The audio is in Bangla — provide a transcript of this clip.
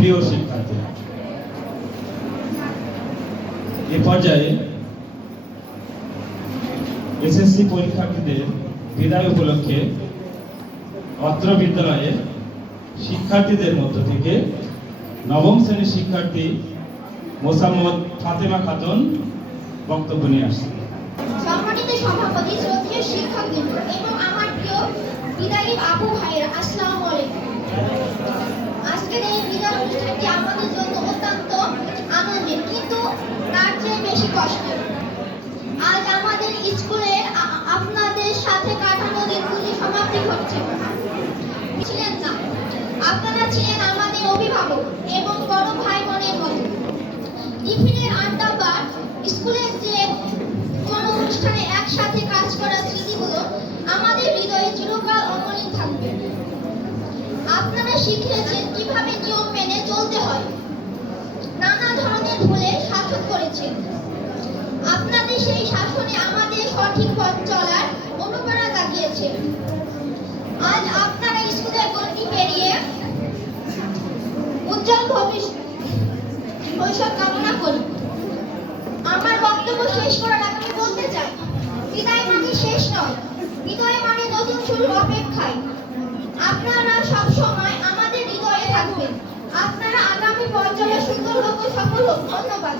প্রিয় শিক্ষার্থী, এ পর্যায়ে এসএসসি পরীক্ষার্থীদের বিদায় উপলক্ষে অত্র বিদ্যালয়ের শিক্ষার্থীদের মধ্য থেকে নবম শ্রেণীর শিক্ষার্থী মোসাম্মদ ফাতেমা খাতুন বক্তব্য নিয়ে আসছেন। সম্মানিত সভাপতি, শ্রদ্ধেয় শিক্ষকবৃন্দ এবং আমার প্রিয় বিদায়ী আপু ভাইয়েরা, আসসালামু আলাইকুম। আজকের এই বিদায় অনুষ্ঠানটি আমাদের জন্য অত্যন্ত আনন্দের, কিন্তু তার চেয়ে বেশি কষ্টের। আজ আমাদের স্কুলের আপনাদের সাথে কাটানো দিনগুলি সমাপ্তি ঘটছে। ছিলেন না, আপনারা ছিলেন আমাদের অভিভাবক এবং বড় ভাই বোনের মতো। টিফিনের আড্ডা বা স্কুলের যে কোনো অনুষ্ঠানে একসাথে কাজ করার স্মৃতিগুলো আমাদের হৃদয়ে চিরকাল অমলিন থাকবে। আপনারা শিখিয়েছেন কিভাবে নিয়ম মেনে চলতে হয়, নানা ধরনের ভুলে শাসন করেছেন। আপনাদের সেই শাসনে আমাদের সঠিক পথ চলার অনুপ্রেরণা জাগিয়েছে। আজ আপনারা স্কুলের গণ্ডি পেরিয়ে উজ্জ্বল ভবিষ্যৎ কামনা করি। আমার বক্তব্য শেষ করার আগে আমি বলতে চাই, বিদায় মানে শেষ নয়, বিদায় মানে নতুন শুরুর অপেক্ষায়। আপনারা সব সময় আমাদের হৃদয়ে থাকবেন। আপনারা আগামী পর্যায়ে সুন্দর লক্ষ্য সফল হোক। ধন্যবাদ।